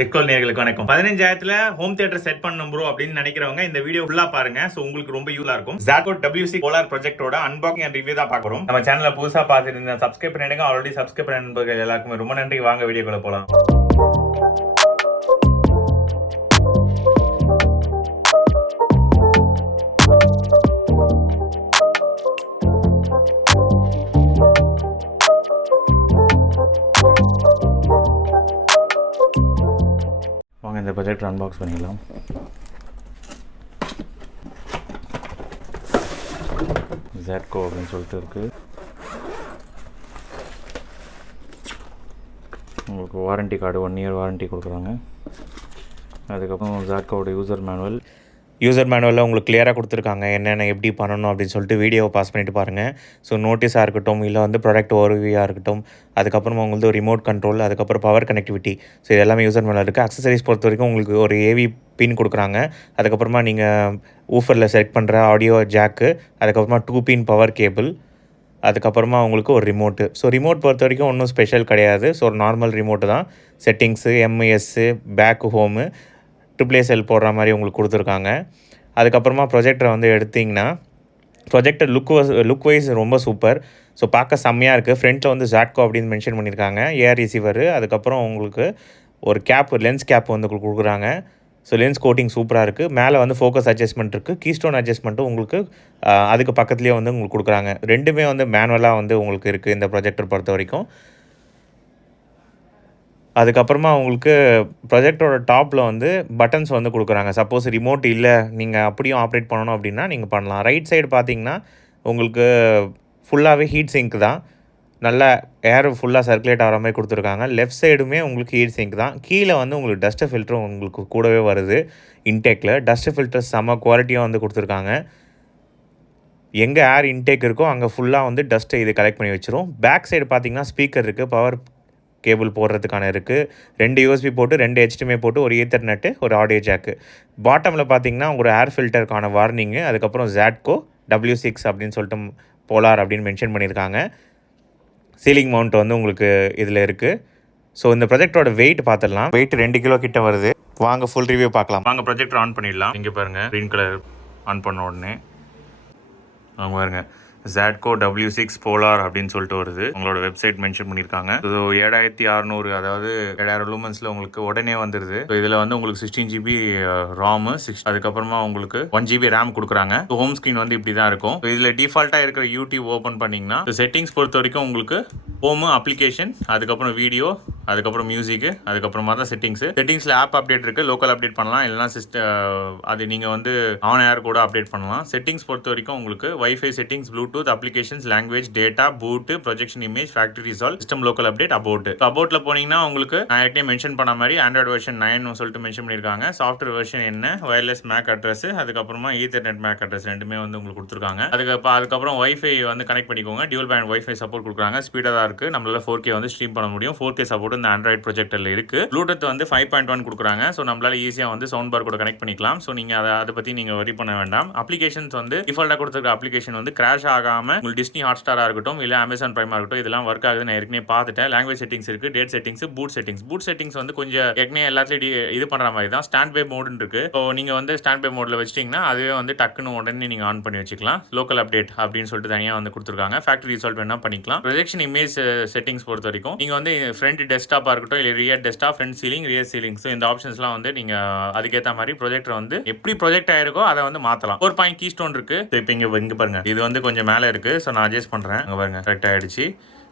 டெக்கோல் நேயர்களுக்கு வணக்கம். 15,000ல home theatre set பண்ணணும் ப்ரோ அப்படின்னு நினைக்கிறவங்க இந்த வீடியோ ஃபுல்லா பாருங்க. சோ உங்களுக்கு ரொம்ப யூஸ்ஃபுல்லா இருக்கும். Wzatco WC போலார் ப்ரொஜெக்டரோட அன்பாக்சிங் அண்ட் ரிவ்யூ தான் பார்க்கறோம். நம்ம சேனலை புதுசா பார்த்துட்டு சப்ஸ்கிரைப் பண்ணிடுங்க. ஆல்ரெடி சப்ஸ்கிரைப் பண்ண நண்பர்கள் எல்லாருக்குமே ரொம்ப நன்றி. வாங்க வீடியோக்குள்ள போலாம். வாங்க இந்த ப்ரொஜெக்டர் அன்பாக்ஸ் பண்ணிடலாம். Wzatco அப்படின்னு சொல்லிட்டு இருக்குது. உங்களுக்கு வாரண்டி கார்டு 1 இயர் வாரண்டி கொடுக்குறாங்க. அதுக்கப்புறம் Wzatcoவோட யூசர் மேனுவலில் உங்களுக்கு கிளியராக கொடுத்துருக்காங்க என்னென்ன எப்படி பண்ணணும் அப்படின்னு சொல்லிட்டு வீடியோவை பாஸ் பண்ணிட்டு பாருங்கள். ஸோ நோட்டீஸாக இருக்கட்டும், இல்லை வந்து ப்ராடக்ட் ஓவர்வியூவாக இருக்கட்டும், அதுக்கப்புறமா உங்களுக்கு ரிமோட் கண்ட்ரோல், அதுக்கப்புறம் பவர் கனெக்டிவிட்டி, ஸோ இது எல்லாமே யூசர் மேனுவல் இருக்குது. அக்சசரிஸ் பொறுத்த வரைக்கும் உங்களுக்கு ஒரு ஏவி பின் கொடுக்குறாங்க. அதுக்கப்புறமா நீங்கள் ஊஃபரில் செலக்ட் பண்ணுற ஆடியோ ஜாக்கு, அதுக்கப்புறமா 2 பின் பவர் கேபிள், அதுக்கப்புறமா உங்களுக்கு ஒரு ரிமோட்டு. ஸோ ரிமோட் பொறுத்த வரைக்கும் ஒன்றும் ஸ்பெஷல் கிடையாது. ஸோ ஒரு நார்மல் ரிமோட்டு தான். செட்டிங்ஸு, எம்எஸ்ஸு, பேக்கு ஹோமு, AAA போடுற மாதிரி உங்களுக்கு கொடுத்துருக்காங்க. அதுக்கப்புறமா ப்ரொஜெக்டரை வந்து எடுத்திங்கன்னா ப்ரொஜெக்டர் லுக் வைஸ் ரொம்ப சூப்பர். ஸோ பார்க்க செம்மையாக இருக்குது. ஃப்ரண்ட்டில் வந்து Wzatco அப்படின்னு மென்ஷன் பண்ணியிருக்காங்க. ஏஆர் ரிசீவரு, அதுக்கப்புறம் உங்களுக்கு ஒரு லென்ஸ் கேப் வந்து கொடுக்குறாங்க. ஸோ லென்ஸ் கோட்டிங் சூப்பராக இருக்குது. மேலே வந்து ஃபோக்கஸ் அட்ஜஸ்ட்மெண்ட் இருக்குது. கீஸ்டோன் அட்ஜஸ்ட்மெண்ட்டும் உங்களுக்கு அதுக்கு பக்கத்துலேயே வந்து உங்களுக்கு கொடுக்குறாங்க. ரெண்டுமே வந்து மேனுவலாக வந்து உங்களுக்கு இருக்குது இந்த ப்ரொஜெக்டர் பொறுத்த வரைக்கும். அதுக்கப்புறமா உங்களுக்கு ப்ரொஜெக்டரோட டாப்பில் வந்து பட்டன்ஸ் வந்து கொடுக்குறாங்க. சப்போஸ் ரிமோட் இல்லை, நீங்கள் அப்படியும் ஆப்ரேட் பண்ணணும் அப்படின்னா நீங்கள் பண்ணலாம். ரைட் சைடு பார்த்தீங்கன்னா உங்களுக்கு ஃபுல்லாகவே ஹீட் சிங்க் தான். நல்லா ஏர் ஃபுல்லாக சர்க்குலேட் ஆகிற மாதிரி கொடுத்துருக்காங்க. லெஃப்ட் சைடுமே உங்களுக்கு ஹீட் சிங்க் தான். கீழே வந்து உங்களுக்கு டஸ்ட் ஃபில்டரும் உங்களுக்கு கூடவே வருது. இன்டேக்கில் டஸ்ட் ஃபில்டர் செம்ம குவாலிட்டியாக வந்து கொடுத்துருக்காங்க. எங்கே ஏர் இன்டேக் இருக்கோ அங்கே ஃபுல்லாக வந்து டஸ்ட்டை இது கலெக்ட் பண்ணி வச்சிரும். பேக் சைடு பார்த்தீங்கன்னா ஸ்பீக்கர் இருக்குது, பவர் கேபிள் போடுறதுக்கான இருக்குது. 2 USB போட்டு, 2 HDMI போட்டு, ஒரு ஈத்தர்நெட்டு, ஒரு ஆடியோ ஜாக்கு. பாட்டமில் பார்த்தீங்கன்னா ஒரு ஏர் ஃபில்டருக்கான வார்னிங்கு, அதுக்கப்புறம் Wzatco W6 அப்படின்னு சொல்லிட்டு போலார் அப்படின்னு மென்ஷன் பண்ணியிருக்காங்க. சீலிங் மவுண்ட் வந்து உங்களுக்கு இதில் இருக்குது. ஸோ இந்த ப்ரொஜெக்டரோட வெயிட் பார்த்துடலாம். வெயிட் 2 கிலோ கிட்ட வருது. வாங்க ஃபுல் ரிவ்யூ பார்க்கலாம். வாங்க ப்ரொஜெக்டர் ஆன் பண்ணிடலாம். இங்கே பாருங்கள், க்ரீன் கலர் ஆன் பண்ண உடனே அவங்க பாருங்கள் Wzatco W6 போலார் அப்படின்னு சொல்லிட்டு வருது. உங்களோட வெப்சைட் மென்ஷன் பண்ணியிருக்காங்க. ஸோ 7600, அதாவது 7000 லூமன்ஸில் உங்களுக்கு உடனே வந்துடுது. ஸோ இதில் வந்து உங்களுக்கு 16 GB ராமு, அதுக்கப்புறமா உங்களுக்கு 1 GB ரேம் கொடுக்குறாங்க. ஸோ ஹோம் ஸ்க்ரீன் வந்து இப்படி தான் இருக்கும். ஸோ இதில் டிஃபால்ட்டாக இருக்கிற யூடியூப் ஓப்பன் பண்ணிங்கன்னா செட்டிங்ஸ் பொறுத்த வரைக்கும் உங்களுக்கு ஹோமு, அப்ளிகேஷன், அதுக்கப்புறம் வீடியோ, அதுக்கப்புறம் மியூசிக்கு, அதுக்கப்புறமா தான் செட்டிங்ஸில் ஆப் அப்டேட் இருக்குது. லோக்கல் அப்டேட் பண்ணலாம், இல்லைனா அது நீங்கள் வந்து ஆன் ஏர் கூட அப்டேட் பண்ணலாம். செட்டிங்ஸ் பொறுத்த வரைக்கும் உங்களுக்கு wifi settings, Bluetooth, applications, language, data, boot, projection image, factory resolve, system local update, அபவுட்டில் போனீங்கன்னா உங்களுக்கு நான் ஏற்கனவே மென்ஷன் பண்ண மாதிரி ஆண்ட்ராய்டு வெர்ஷன் 9 சொல்லிட்டு மென்ஷன் பண்ணியிருக்காங்க. சாஃப்ட்வேர் வெர்ஷன் என்ன, வயர்லெஸ் மேக் அட்ரஸ், அதுக்கப்புறமா ஈத்தர்நெட் மேக் அட்ரஸ் ரெண்டுமே வந்து உங்களுக்கு கொடுத்துருக்காங்க. அதுக்கப்புறம் வைஃபை வந்து கனெக்ட் பண்ணிக்கோங்க. டியூல் பேண்ட் வைஃபை சப்போர்ட் கொடுக்குறாங்க. ஸ்பீடாக தான் இருக்குது. நம்மளால 4K வந்து ஸ்ட்ரீம் பண்ண முடியும். 4K சப்போர்ட் இந்த ஆண்ட்ராய்டு ப்ரொஜெக்டரில் இருக்குது. ப்ளூடூத் வந்து 5.1 கொடுக்குறாங்க. ஸோ நம்மளால ஈஸியாக வந்து சவுண்ட் பார் கூட கனெக்ட் பண்ணிக்கலாம். ஸோ நீங்கள் அதை பற்றி நீங்கள் வரி பண்ண வேண்டாம். அப்ளிகேஷன்ஸ் வந்து டிஃபால்ட்டாக கொடுத்துருக்க அப்ளிகேஷன் வந்து கிராஷ் ஆகாமல் உங்களுக்கு டிஸ்னி ஹாட்ஸ்டாராக இருக்கட்டும், இல்லை அமேசான் பிரைமாக இருக்கட்டும், இதெல்லாம் ஒர்க் ஆகுது. நான் ஏற்கனவே பார்த்துட்டேன். லாங்குவேஜ் செட்டிங்ஸ் இருக்குது, டேட் செட்டிங்ஸ், பூட் செட்டிங்ஸ் வந்து கொஞ்சம் ஏற்கனவே எல்லாத்துலேயும் இது பண்ணுற மாதிரி தான். ஸ்டாண்ட் பை மோடுன்னு இருக்குது. ஸோ நீங்கள் வந்து ஸ்டாண்ட் பை மோடில் வச்சிட்டிங்கன்னா அதுவே வந்து டக்குன்னு உடனே நீங்கள் ஆன் பண்ணி வச்சுக்கலாம். லோக்கல் அப்டேட் அப்படின்னு சொல்லிட்டு தனியாக வந்து கொடுத்துருக்காங்க. ஃபேக்டரி ரிசால்வ் வேணால் பண்ணிக்கலாம். ப்ரொஜெக்ஷன் இமேஜ் செட்டிங்ஸ் பொறுத்த வரைக்கும் நீங்கள் வந்து ஃப்ரண்ட் டெஸ்க்டாப்பாக இருக்கட்டும், இல்லை rear desktop, front ceiling, rear ceiling, so இந்த ஆப்ஷன்ஸ்லாம் வந்து நீங்கள் அதுக்கேற்ற மாதிரி ப்ரொஜெக்டர் வந்து எப்படி ப்ரொஜெக்ட் ஆயிருக்கோ அதை வந்து மாற்றலாம். 4 பாயிண்ட் கீஸ்டோன் இருக்குது. இப்போ இங்கே பாருங்க, இது வந்து கொஞ்சம் மேலே இருக்குது. ஸோ நான் அட்ஜஸ்ட் பண்ணுறேன். அங்கே பாருங்க, கரெக்டாக ஆகிடுச்சு.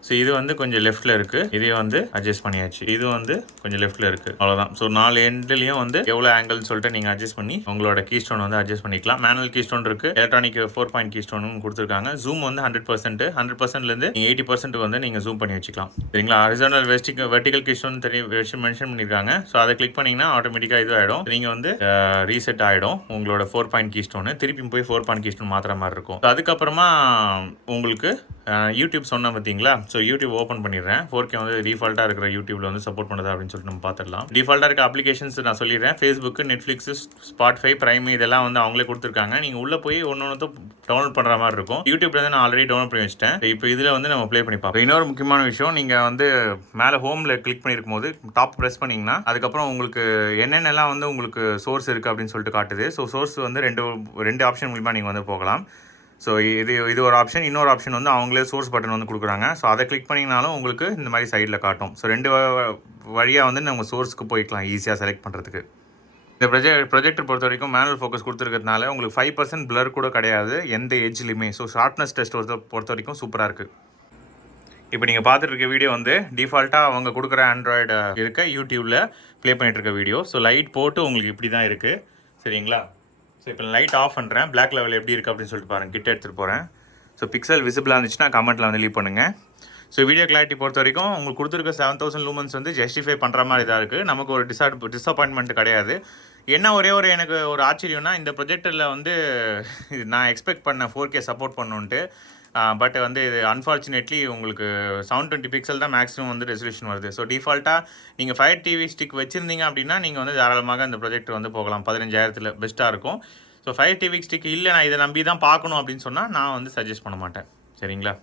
ஸோ இது வந்து கொஞ்சம் லெஃப்ட்டில் இருக்குது. இதையும் வந்து அட்ஜஸ்ட் பண்ணியாச்சு. இது வந்து கொஞ்சம் லெஃப்ட்டில் இருக்குது. அவ்வளோதான். ஸோ 4 எண்ட்லையும் வந்து எவ்வளோ ஆங்கிள்னு சொல்லிட்டு நீங்கள் அட்ஜஸ்ட் பண்ணி உங்களோட கீஸ்டோன் வந்து அட்ஜஸ்ட் பண்ணிக்கலாம். மேனுவல் கீஸ்டோன் இருக்குது. எலக்ட்ரானிக் 4 பாயிண்ட் கீஸ்டோனும் கொடுத்துருக்காங்க. ஜூம் வந்து 100%லேருந்து 80% வந்து நீங்கள் ஜூம் பண்ணி வச்சுக்கலாம். சரிங்களா? ஹரிசாண்டல் வெர்டிகல் கீஸ்டோன் மென்ஷன் பண்ணியிருக்காங்க. ஸோ அதை கிளிக் பண்ணிங்கன்னா ஆட்டோமேட்டிக்காக இது ஆகிடும். நீங்கள் வந்து ரீசெட் ஆகிடும் உங்களோட 4 பாயிண்ட் கீஸ்டோனு. திருப்பி போய் 4 பாயிண்ட் கீஸ்டோன் மாற்றுற மாதிரி இருக்கும். அதுக்கப்புறமா உங்களுக்கு யூடியூப் சொன்ன பார்த்தீங்களா, ஸோ யூடியூப் ஓப்பன் பண்ணிடுறேன். 4K வந்து டிஃபால்ட்டாக இருக்கிற யூடியூப்ல வந்து சப்போர்ட் பண்ணுதா அப்படின்னு சொல்லிட்டு நம்ம பார்த்துடலாம். டிஃபால்ட்டாக இருக்க அப்ளிகேஷன்ஸ் நான் சொல்லிடுறேன். ஃபேஸ்புக், நெட்ஃப்ளிக்ஸ், ஸ்பாட்டிஃபை, பிரைம் இதெல்லாம் வந்து அவங்களே கொடுத்துருக்காங்க. நீங்கள் உள்ளே போய் ஒன்று டவுன்லோட் பண்ணுற மாதிரி இருக்கும். யூடியூப்ல வந்து நான் ஆல்ரெடி டவுன்லோட் பண்ணி வச்சிட்டேன். இப்போ இதில் வந்து நம்ம ப்ளே பண்ணி பார்ப்போம். இன்னொரு முக்கியமான விஷயம், நீங்கள் வந்து மேலே ஹோமில் கிளிக் பண்ணியிருக்கும் போது டாப் ப்ரெஸ் பண்ணிங்கன்னா அதுக்கப்புறம் உங்களுக்கு என்னென்னலாம் வந்து உங்களுக்கு சோர்ஸ் இருக்குது அப்படின்னு சொல்லிட்டு காட்டுது. ஸோ சோர்ஸ் வந்து ரெண்டு ஆப்ஷன் மூலிமா நீங்கள் வந்து போகலாம். ஸோ இது ஒரு ஆப்ஷன். இன்னொரு ஆப்ஷன் வந்து அவங்களே சோர்ஸ் பட்டன் வந்து கொடுக்குறாங்க. ஸோ அதை கிளிக் பண்ணிங்கனாலும் உங்களுக்கு இந்த மாதிரி சைடில் காட்டும். ஸோ ரெண்டு வழியாக வந்து நம்ம சோர்ஸ்க்கு போய்க்கலாம் ஈஸியாக செலக்ட் பண்ணுறதுக்கு. இந்த ப்ரொஜெக்டர் பொறுத்த வரைக்கும் மேனுவல் ஃபோக்கஸ் கொடுத்துருக்கிறதுனால உங்களுக்கு 5% பிளர் கூட கிடையாது எந்த எட்ஜ்லையுமே. ஸோ ஷார்ப்னஸ் டெஸ்ட் பொறுத்த வரைக்கும் சூப்பராக இருக்குது. இப்போ நீங்கள் பார்த்துட்டு இருக்க வீடியோ வந்து டிஃபால்ட்டாக அவங்க கொடுக்குற ஆண்ட்ராய்டு இருக்க யூடியூப்பில் ப்ளே பண்ணிகிட்டு இருக்க வீடியோ. ஸோ லைட் போட்டு உங்களுக்கு இப்படி தான் இருக்குது, சரிங்களா? ஸோ இப்போ லைட் ஆஃப் பண்ணுறேன். பிளாக் லெவல் எப்படி இருக்குது அப்படின்னு சொல்லிட்டு பாருங்கள். கிட்ட எடுத்துகிட்டு போகிறேன். ஸோ பிக்சல் விசிபிளாக இருந்துச்சுன்னா கமெண்ட்டில் வந்து லீவ் பண்ணுங்கள். ஸோ வீடியோ கிளாரிட்டி பொறுத்த வரைக்கும் உங்களுக்கு கொடுத்துருக்க 7000 லூமன்ஸ் வந்து ஜஸ்டிஃபை பண்ணுற மாதிரி தான் இருக்குது. நமக்கு ஒரு டிஸப்பாயின்மெண்ட் கிடையாது. என்ன ஒரே எனக்கு ஒரு ஆச்சரியம்னா, இந்த ப்ரொஜெக்டரில் வந்து நான் எக்ஸ்பெக்ட் பண்ண 4K சப்போர்ட் பண்ணுன்ட்டு. பட் வந்து இது அன்ஃபார்ச்சுனேட்லி உங்களுக்கு 720 பிக்சல் தான் மேக்ஸிமம் வந்து ரெசல்யூஷன் வருது. ஸோ டிஃபால்ட்டாக நீங்கள் ஃபயர் டிவி ஸ்டிக் வச்சுருந்தீங்க அப்படின்னா நீங்கள் வந்து தாராளமாக அந்த ப்ரொஜெக்டர் வந்து போகலாம். 15000 பெஸ்ட்டாக இருக்கும். ஸோ ஃபயர் டிவி ஸ்டிக் இல்லை, நான் இதை நம்பி தான் பார்க்கணும் அப்படின்னு சொன்னால் நான் வந்து சஜஸ்ட் பண்ண மாட்டேன், சரிங்களா?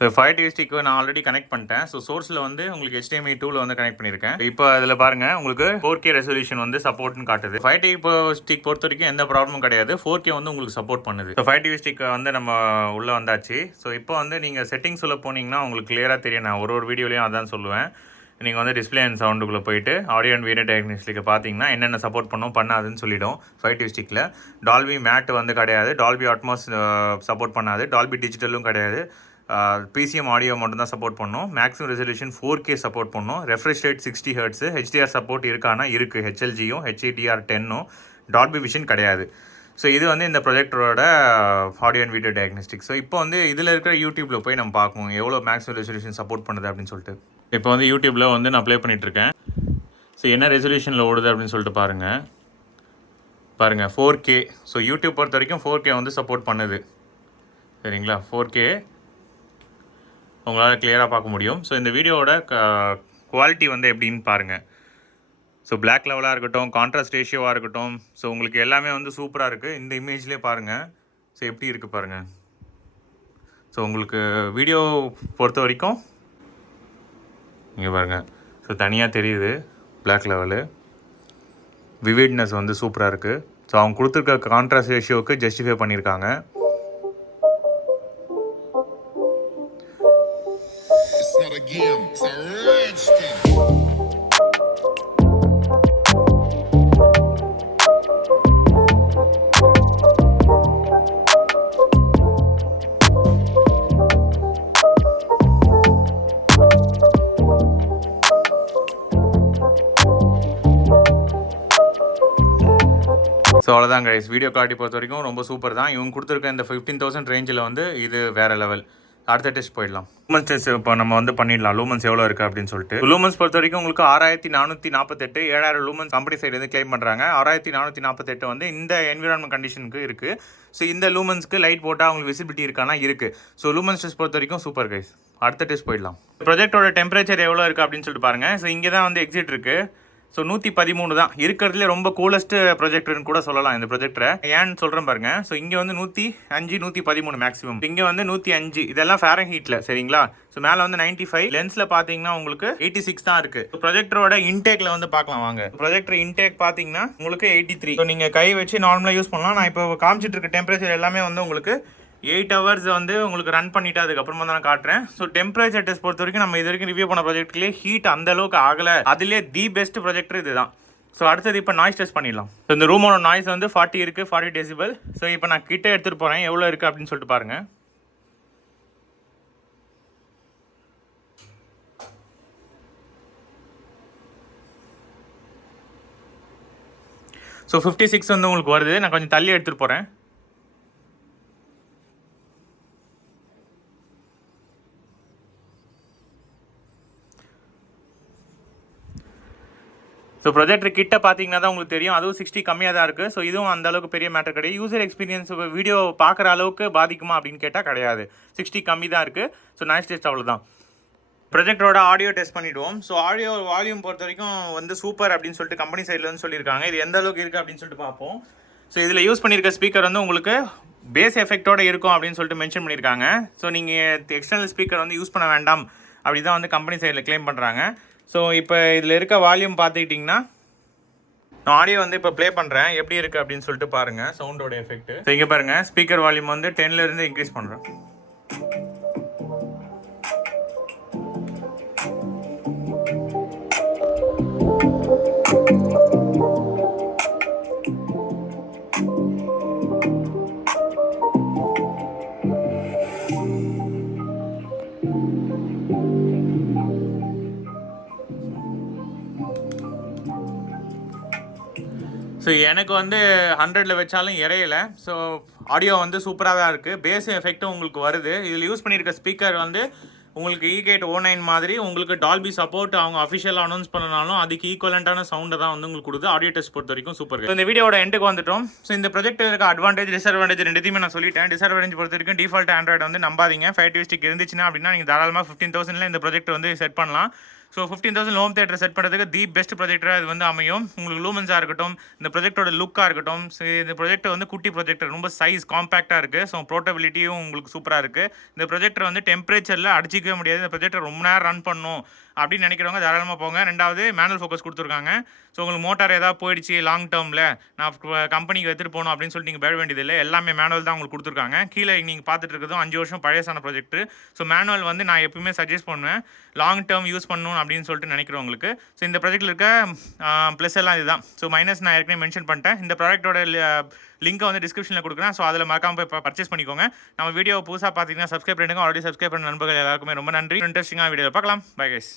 ஸோ ஃபயர் டிவி ஸ்டிக் நான் ஆல்ரெடி கனெக்ட் பண்ணிட்டேன். ஸோ சோர்ஸில் வந்து உங்களுக்கு HDMI 2ல வந்து கனெக்ட் பண்ணியிருக்கேன். இப்போ அதில் பாருங்கள், உங்களுக்கு 4K ரெசல்யூஷன் வந்து சப்போர்ட்னு காட்டுது. ஃபயர் டிவி ஸ்டிக் பொறுத்த வரைக்கும் எந்த ப்ராப்ளமும் கிடையாது. 4K வந்து உங்களுக்கு சப்போர்ட் பண்ணுது. ஸோ ஃபயர் டிவி ஸ்டிக் வந்து நம்ம உள்ளே வந்தாச்சு. ஸோ இப்போ வந்து நீங்கள் செட்டிங்ஸ் உள்ள போனீங்கன்னா உங்களுக்கு கிளியராக தெரியும். நான் ஒரு வீடியோலையும் அதான் சொல்லுவேன். நீங்கள் வந்து டிஸ்பிளே அண்ட் சவுண்டுக்குள்ளே போயிட்டு ஆடியோ அண்ட் வீடியோ டயக்னோஸ்டிக்கை பார்த்தீங்கன்னா என்னென்ன சப்போர்ட் பண்ணாதுன்னு சொல்லிடும். ஃபயர் டிவி ஸ்டிக்கில் டால்பி மேட் வந்து கிடையாது, டால்பி அட்மாஸ் சப்போர்ட் பண்ணாது, டால்பி டிஜிட்டலும் கிடையாது. பிசிஎம் ஆடியோ மட்டும் தான் சப்போர்ட் பண்ணும். மேக்ஸிமம் ரெசல்யூஷன் 4K சப்போர்ட் பண்ணும். Refresh rate 60 Hz. HDR support இருக்கானா இருக்குது. HLGயும் HDR10ம். டால்பி விஷன் கிடையாது. ஸோ இது வந்து இந்த ப்ரொஜெக்டரோட audio and video diagnostic. So இப்போ வந்து இதில் இருக்கிற யூடியூப்பில் போய் நம்ம பார்க்கணும் எவ்வளோ மேக்ஸிமம் ரெசல்யூஷன் சப்போர்ட் பண்ணுது அப்படின்னு சொல்லிட்டு. இப்போ வந்து யூடியூப்பில் வந்து நான் ப்ளே பண்ணிகிட்ருக்கேன். ஸோ என்ன ரெசல்யூஷனில் ஓடுது அப்படின்னு சொல்லிட்டு பாருங்கள். 4K. ஸோ யூடியூப் பொறுத்த வரைக்கும் 4K வந்து சப்போர்ட் பண்ணுது, சரிங்களா? 4K உங்களால் கிளியராக பார்க்க முடியும். ஸோ இந்த வீடியோவோட குவாலிட்டி வந்து எப்படின்னு பாருங்கள். ஸோ பிளாக் லெவலாக இருக்கட்டும், கான்ட்ராஸ்ட் ரேஷியோவாக இருக்கட்டும், ஸோ உங்களுக்கு எல்லாமே வந்து சூப்பராக இருக்குது. இந்த இமேஜ்லேயே பாருங்கள். ஸோ எப்படி இருக்குது பாருங்கள். ஸோ உங்களுக்கு வீடியோ பொறுத்த வரைக்கும் இங்கே பாருங்கள். ஸோ தனியாக தெரியுது பிளாக் லெவலு. விவிட்னஸ் வந்து சூப்பராக இருக்குது. ஸோ அவங்க கொடுத்துருக்க கான்ட்ராஸ்ட் ரேஷியோவுக்கு ஜஸ்டிஃபை பண்ணியிருக்காங்க. ஸோ அவ்வளோதான் கைஸ். வீடியோ குவாலிட்டி பொறுத்த வரைக்கும் ரொம்ப சூப்பர் தான். இவங்க கொடுத்துருக்க இந்த 15,000 ரேஞ்சில் வந்து இது வேறு லெவல். அடுத்த டெஸ்ட் போயிடலாம். லூமன்ஸ் டெஸ்ட் இப்போ நம்ம வந்து பண்ணிடலாம். லூமன்ஸ் எவ்வளோ இருக்குது அப்படின்னு சொல்லிட்டு. லூமன்ஸ் பொறுத்த வரைக்கும் உங்களுக்கு 6448, 7000 லூமன்ஸ் கம்பெனி சைடு வந்து கிளைம் பண்ணுறாங்க. 6448 வந்து இந்த என்விரான்மெண்ட் கண்டிஷனுக்கு இருக்குது. ஸோ இந்த லூமன்ஸ்க்கு லைட் போட்டால் அவங்களுக்கு விசிபிலிட்டி இருக்கானா இருக்குது. ஸோ லூமன்ஸ் டெஸ்ட் பொறுத்த வரைக்கும் சூப்பர் கைஸ். அடுத்த டெஸ்ட் போயிடலாம். ப்ரொஜெக்டோட டெம்பரேச்சர் எவ்வளோ இருக்குது அப்படின்னு சொல்லிட்டு பாருங்கள். ஸோ இங்கே தான் வந்து எக்ஸிட் இருக்குது. ஸோ 113 தான் இருக்கிறதுலே ரொம்ப கூலஸ்ட் ப்ரொஜெக்டர்னு கூட சொல்லலாம் இந்த ப்ரொஜெக்டரை. ஏன்னு சொல்கிறேன் பாருங்க. ஸோ இங்கே வந்து 105, 113 மேக்ஸிமம். இங்கே வந்து 105. இதெல்லாம் ஃபாரன்ஹீட்டில், சரிங்களா? ஸோ மேலே வந்து 95. லென்ஸில் பார்த்தீங்கன்னா உங்களுக்கு 86 தான் இருக்குது. ப்ரொஜெக்டரோட இன்டேக்கில் வந்து பார்க்கலாம் வாங்க. ப்ரொஜெக்டர் இன்டேக் பார்த்தீங்கன்னா உங்களுக்கு 83. ஸோ நீங்கள் கை வச்சு நார்மலாக யூஸ் பண்ணலாம். நான் இப்போ காமிச்சிட்டு இருக்க டெம்பரேச்சர் எல்லாமே வந்து உங்களுக்கு 8 ஹவர்ஸ் வந்து உங்களுக்கு ரன் பண்ணிவிட்டு அதுக்கப்புறமா தான் நான் காட்டுறேன். ஸோ டெம்பரேச்சர் டெஸ்ட் பொறுத்த வரைக்கும் நம்ம இது வரைக்கும் ரிவ்யூ பண்ண ப்ரொஜெக்ட்லேயே ஹீட் அந்த அளவுக்கு ஆகலை. அதுலேயே தி பெஸ்ட் ப்ரொஜெக்டர் இதுதான். ஸோ அடுத்தது இப்போ நாய்ஸ் டெஸ்ட் பண்ணிடலாம். ஸோ இந்த ரூமோட நாய்ஸ் வந்து 40 இருக்குது, 40 டெசிபல். ஸோ இப்போ நான் கிட்ட எடுத்துகிட்டு போகிறேன் எவ்வளோ இருக்குது அப்படின்னு சொல்லிட்டு பாருங்கள். ஸோ 56 வந்து உங்களுக்கு வருது. நான் கொஞ்சம் தள்ளி எடுத்துகிட்டு போகிறேன். ஸோ ப்ரொஜெக்டர் கிட்ட பார்த்தீங்கன்னா தான் உங்களுக்கு தெரியும், அதுவும் 60 கம்மியாக தான் இருக்குது. ஸோ இதுவும் அந்த அளவுக்கு பெரிய மேட்டர் கிடையாது. யூசர் எக்ஸ்பீரியன்ஸ் வீடியோ பார்க்குற அளவுக்கு பாதிக்குமா அப்படின்னு கேட்டால் கிடையாது. 60 கம்மி தான் இருக்குது. ஸோ நாய்ஸ் டெஸ்ட் அவ்வளோதான். ப்ரொஜெக்டரோட ஆடியோ டெஸ்ட் பண்ணிவிடுவோம். ஸோ ஆடியோ வால்யூம் பொறுத்த வரைக்கும் வந்து சூப்பர் அப்படின்னு சொல்லிட்டு கம்பெனி சைடில் வந்து சொல்லியிருக்காங்க. இது எந்த அளவுக்கு இருக்குது அப்படின்னு சொல்லிட்டு பார்ப்போம். ஸோ இதில் யூஸ் பண்ணியிருக்க ஸ்பீக்கர் வந்து உங்களுக்கு பேஸ் எஃபெக்டோடு இருக்கும் அப்படின்னு சொல்லிட்டு மென்ஷன் பண்ணியிருக்காங்க. ஸோ நீங்கள் எக்ஸ்டர்னல் ஸ்பீக்கர் வந்து யூஸ் பண்ண வேண்டாம் அப்படி தான் வந்து கம்பெனி சைடில் க்ளைம் பண்ணுறாங்க. ஸோ இப்போ இதில் இருக்க வால்யூம் பார்த்துக்கிட்டிங்கன்னா நான் ஆடியோ வந்து இப்போ ப்ளே பண்ணுறேன், எப்படி இருக்குது அப்படின்னு சொல்லிட்டு பாருங்கள் சவுண்டோட எஃபெக்ட். ஸோ இங்கே பாருங்கள், ஸ்பீக்கர் வால்யூம் வந்து 10லேருந்து இன்க்ரீஸ் பண்ணுறேன். ஸோ எனக்கு வந்து 100ல் வச்சாலும் இறையலை. ஸோ ஆடியோ வந்து சூப்பராக தான் இருக்குது. பேஸ் எஃபெக்ட்டும் உங்களுக்கு வருது. இதில் யூஸ் பண்ணியிருக்க ஸ்பீக்கர் வந்து உங்களுக்கு E-Gate 09 மாதிரி உங்களுக்கு டால்பி சப்போர்ட் அவங்க அஃபிஷியலாக அனௌன்ஸ் பண்ணனாலும் அதுக்கு ஈக்குவலண்ட்டான சவுண்டை தான் வந்து உங்களுக்கு கொடுத்து ஆடியோ டெஸ்ட் பொறுத்த வரைக்கும் சூப்பர். இந்த வீடியோட எண்டுக்கு வந்துட்டோம். ஸோ இந்த ப்ரொஜெக்ட் இருக்க அட்வான்டேஜ் டிஸ்அட்வான்டேஜ் ரெண்டுத்தையுமே நான் சொல்லிட்டேன். டிஸ்அட்வான்டேஜ் பொறுத்த வரைக்கும் டிஃபால்ட் ஆண்ட்ராய்டு வந்து நம்பாதீங்க. 5 ஸ்டிக் இருந்துச்சுன்னா அப்படின்னா நீங்கள் தாராளமாக 15,000ல் இந்த ப்ரொஜெக்ட் வந்து செட் பண்ணலாம். ஸோ 15,000 ஹோம் தேட்டர் செட் பண்ணுறதுக்கு தி பெஸ்ட் ப்ரொஜெக்டராக இது வந்து அமையும். உங்களுக்கு லூமன்ஸாக இருக்கட்டும், இந்த ப்ரொஜெக்டோட லுக்காக இருக்கட்டும். ஸோ இந்த ப்ரொஜெக்டர் வந்து குட்டி ப்ரொஜெக்டர், ரொம்ப சைஸ் காம்பேக்டாக இருக்குது. ஸோ போர்ட்டபிலிட்டியும் உங்களுக்கு சூப்பராக இருக்குது. இந்த ப்ரொஜெக்டர் வந்து டெம்பரேச்சரில் அடிச்சிக்கவே முடியாது. இந்த ப்ரொஜெக்டர் ரொம்ப நேரம் ரன் பண்ணும் அப்படின்னு நினைக்கிறவங்க தாராளமாக போங்க. ரெண்டாவது மேனுவல் ஃபோக்கஸ் கொடுத்துருக்காங்க. ஸோ உங்களுக்கு மோட்டார் ஏதாவது போயிடுச்சு லாங் டேர்மில் நான் கம்பெனிக்கு எடுத்துகிட்டு போகணும் அப்படின்னு சொல்லிட்டு நீங்கள் பேட வேண்டியதில்லை. எல்லாமே மேனுவல் தான் உங்களுக்கு கொடுத்துருக்காங்க. கீழே நீங்கள் பார்த்துட்டு இருக்கிறதும் 5 வருஷம் பழையசான ப்ரொஜெக்டர். ஸோ மேனுவல் வந்து நான் எப்பவுமே சஜஸ்ட் பண்ணுவேன் லாங் டேர்ம் யூஸ் பண்ணணும் அப்படின்னு சொல்லிட்டு நினைக்கிறவங்களுக்கு. ஸோ இந்த ப்ராஜெக்ட்டில் இருக்க ப்ளஸ் எல்லாம் இதுதான். ஸோ மைனஸ் நான் ஏற்கனவே மென்ஷன் பண்ணிட்டேன். இந்த ப்ராடக்ட்டோட லிங்க்கை வந்து டிஸ்கிரிப்ஷனில் கொடுக்குறேன். ஸோ அதில் மறக்காம போய் பர்ச்சேஸ் பண்ணிக்கோங்க. நம்ம வீடியோ புதுசாக பார்த்தீங்கன்னா சப்ஸ்கிரைப் பண்ணுங்க. ஆல்ரெடி சப்ஸ்கிரைப் பண்ண நண்பர்கள் எல்லாருக்குமே ரொம்ப நன்றி. இன்ட்ரெஸ்டிங்காக வீடியோ பார்க்கலாம். Bye guys.